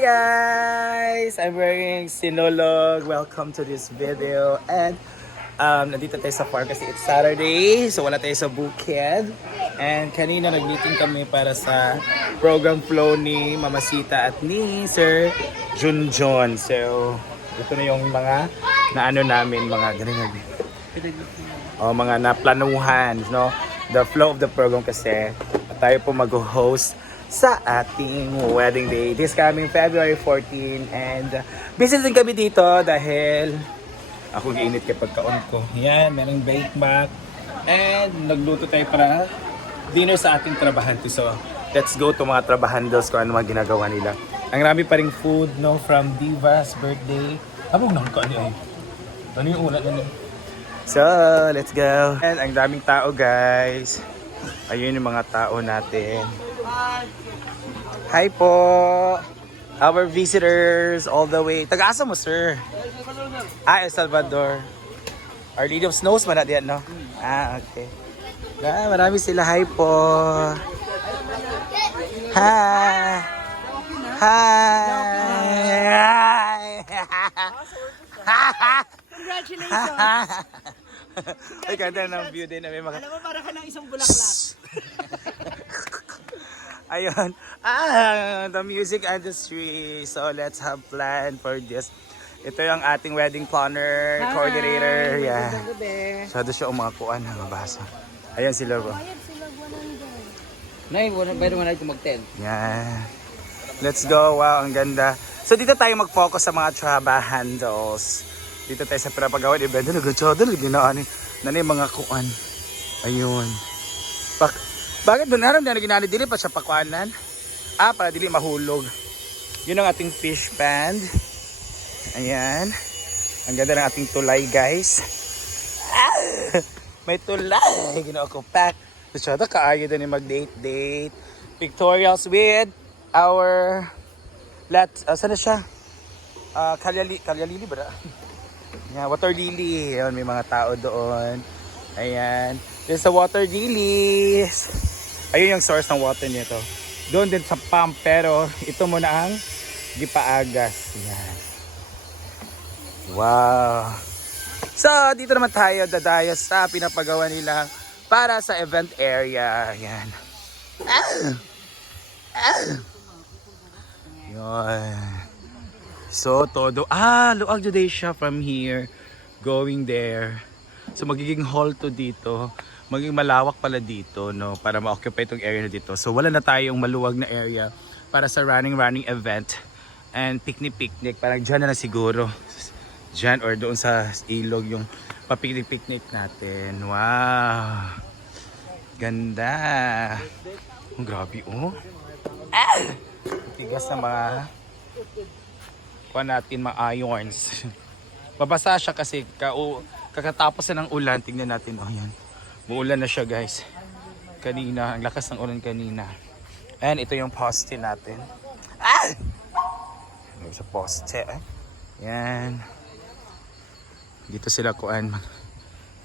Guys, I'm wearing Sinulog. Welcome to this video. And nandito tayo sa park kasi it's Saturday. So wala tayo sa bukid. And kanina nag-meeting kami para sa program flow ni Mamasita at ni Sir Junjon. So ito na yung mga naano namin, mga ganun. Mga naplanuhan, no? The flow of the program kasi tayo po mag-host sa ating wedding day this coming February 14 and busy din kami dito dahil ako giinit kapag kaon ko. Yan, merong bake mac and nagluto tayo para dinner sa ating trabahantes. So let's go to mga trabahandos kung ano mga ginagawa nila. Ang rami pa ring food, no, from Diva's birthday. Abog nang ka niya. Ano yung una na. So let's go. And ang daming tao, guys. Ayun yung mga tao natin. Hi po! Our visitors all the way. Taga-asa mo, sir? El Salvador. Our Lady of Snows man natin, no? Okay. Marami sila. Hi po! Hi! Hi! Congratulations! Ay, ganda ng view din na may mga... Alam mo, para ka ng isang bulaklak. Ayun. The music industry. So let's have plan for this. Ito yung ating wedding planner, coordinator. Yeah. Masyado siya umakuan. Mabasa. Ayan sila ko. Nay, bayro man ko mag-10. Yeah. Let's go. Wow, ang ganda. So dito tayo mag-focus sa mga trabahandos. Dito tayo sa pinapagawa ni Bendo. Nag-chodo. Ginaan. Nanay mga kuan. Ayun. Bakit doon naram na ginani dili pa siya pakuanan? Para dili mahulog. Yun ang ating fish pond. Ayan. Ang ganda ng ating tulay, guys. May tulay. Ginawa ko pack. Masyado kaayo din yung mag-date. Pictorials with our... saan na siya? Kalyalili ba? Yeah, water lily. Ayan, may mga tao doon. Ayan. There's a water lilies. Ayun yung source ng water nito. Doon din sa pump, pero ito muna ang gipaagas. Yan. Wow. So, dito naman tayo dadayo sa pinapagawa nila para sa event area. Yan. Yan. So, todo. Luag today siya from here. Going there. So, magiging hall to dito. Maging malawak pala dito, no, para ma-occupy itong area na dito. So wala na tayong maluwag na area para sa running event and picnic. Parang dyan na siguro. Dyan or doon sa ilog yung papiknik natin. Wow! Ganda! Oh, grabe, oh. Tigas na mga kuha natin, mga irons. Babasa siya kasi kakatapos na ng ulan. Tingnan natin, oh yan. Muulan na siya, guys. Kanina, ang lakas ng ulan kanina. And ito yung poste natin. Sa poste. Yan. Dito sila kuan.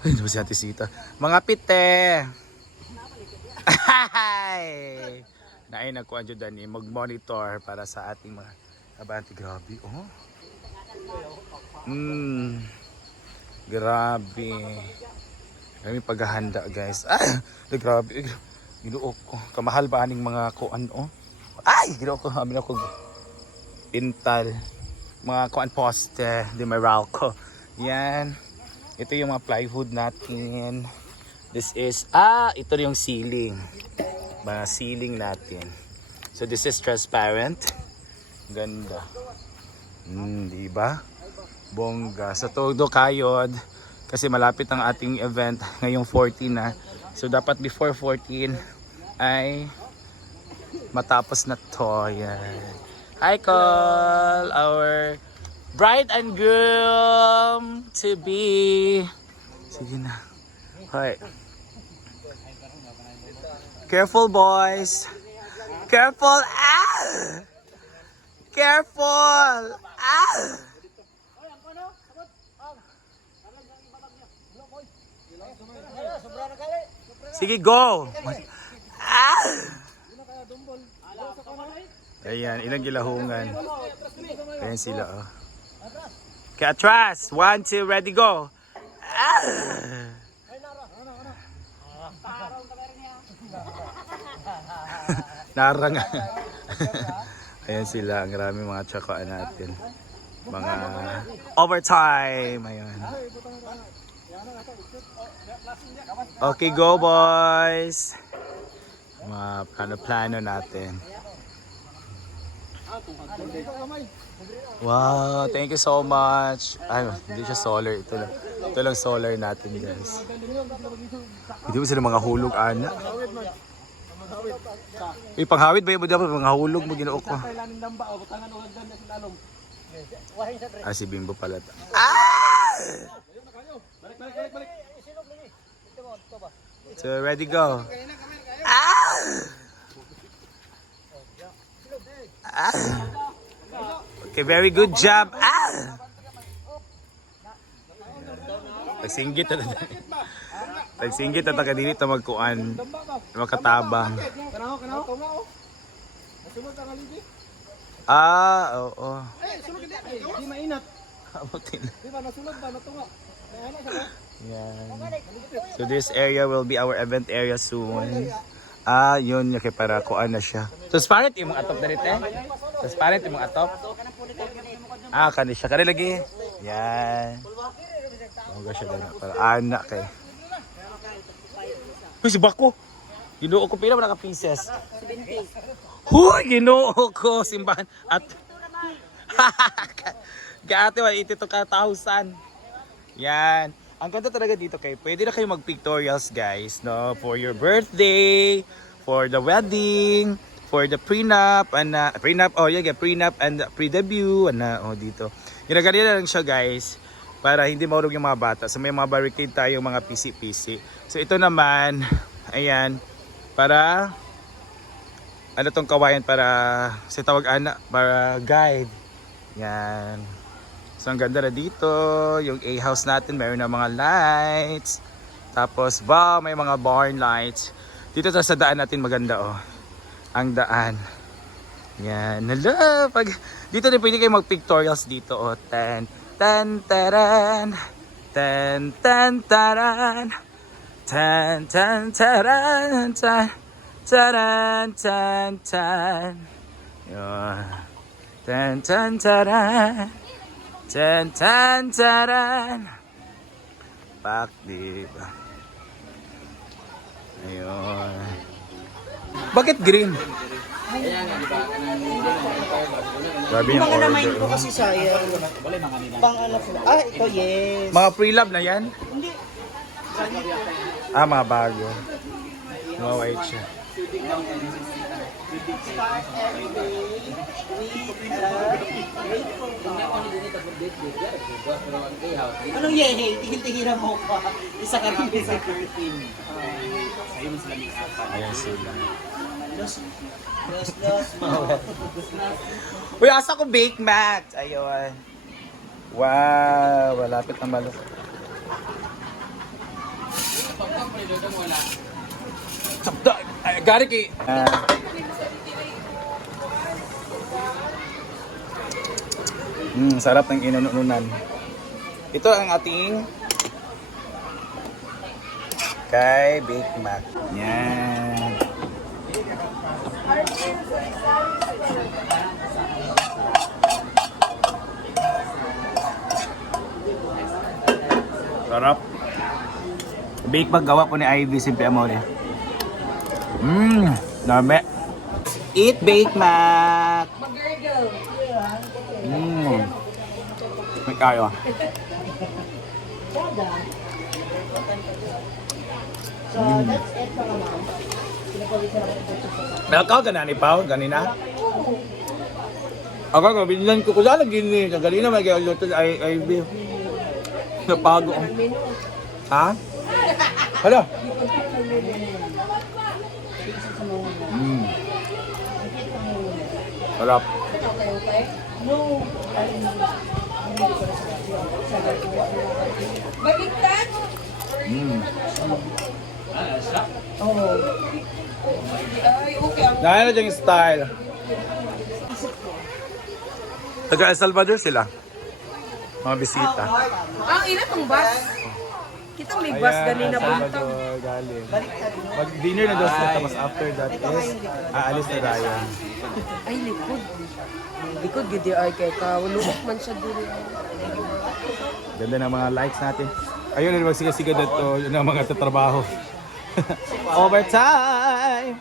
Ay, naman si Ate Sita. Mga pite! Naay nagkuan dyan dani. Mag-monitor para sa ating mga abante. Grabe, oh. Grabe. Kami paghahanda, guys. Grabe. Ginuok ko. Kamahal ba aning mga kuan, oh? Ginuok ko. Amin ako. Pintal. Mga kuan poste. Di Meralco. Yan. Ito yung mga plywood natin. This is, ito yung ceiling. Mga ceiling natin. So this is transparent. Ganda. Diba? Bongga. Sa todo kayod. Kasi malapit ang ating event ngayong 14 na. So dapat before 14 ay matapos na to. Yan. Hi, Col! Our bride and groom to be. Sige na. Hi. Careful, boys. Careful. Careful. Sige, go! Ayan, ilang gilahungan. Ayan sila, oh. Okay, atras! 1, 2, ready, go! Ah! Narang. Ayan sila, ang maraming mga tsakaan natin. Mga overtime. Ayan. Okay, go boys! Mga plano-plano natin. Wow, thank you so much. Ay, hindi siya solar. Ito lang solar natin, guys. Hindi mo sila mga hulog, ana. Panghawid ba yung dapat mga hulog mo ginoo ko? Si Bimbo pala. So, ready, go. Okay, very good job. Pagsinggit na pagsinggit na kadili ito magkuan. Makatabang. Oo. Di mainat. Abutin. Di ba nasulod ba natunga? Yan. So this area will be our event area soon. Yun okay para kuan na siya. Transparent yung mga atop na rito eh. Transparent yung mga atop. Kani siya. Kani lagi. Yan. Huwag siya gana. Para anak kay. Uy, si Bako. Ginoo ko. Pila mo naka-pieces? 70. Huy, ginoo ko. Simbahan. At gaate, 82,000. Yan. Ang ganda talaga dito kayo. Pwede na kayo mag-pictorials guys, no? For your birthday, for the wedding, for the prenup, and prenup and pre-debut, dito. Ginaganyan lang siya guys, para hindi mahulog yung mga bata. So may mga barricade tayo, mga PC-PC. So ito naman, ayan, para, tong kawayan para, sa tawag anak, para guide. Yan. So ang ganda na dito, yung A-house natin, mayroon na mga lights. Tapos may mga barn lights. Dito sa daan natin maganda oh. Ang daan. Yan, hala, dito din pwede kayo mag-pictorials dito oh. Tan tan taran. Tan tan taran. Tan tan taran. Tan taran tan tan. Yan. Tan tan taran. Tan tan taran. Pak dito. Ayun. Bakit green? Grabe yung Mga namain order. ko kasi sayang. Pang ano po. Ito yes. Mga pre-love na yan? Hindi. Mga bago. Mga white siya. Anong yehe? Tigil-tigil mo pa. Isa ka rin sa 13. Ayan sila. Los. Uy, asa ko bake mat? Ayun. Wow, malapit na malo. Gari ki. Sarap ng inununan. Ito ang ating kay Bake Mac. Yan. Sarap. Bake Mac gawa po ni Ivy, simple amore. Dami. Eat Bake Mac. May kayo. Nakaw ka na ni Pao, ganina? Ako, binigyan ko saan naging ganina may kayo luto ay napago. Ha? Hala? Sarap. Baliktad? Dahil na dyan yung style. Taga El Salvador sila. Mga bisita. Ang ina tong bus. Kita may bus ganina buntag. Galing. Mag-dinner na daw sila, tapos after that is aalis na Ryan. Ay, likod. Likod, gidi ay kay ka. Lukok man siya dito. Ganda ng mga likes natin. Ayun na magsiga-siga dito. Yun ang mga tatrabaho. Overtime!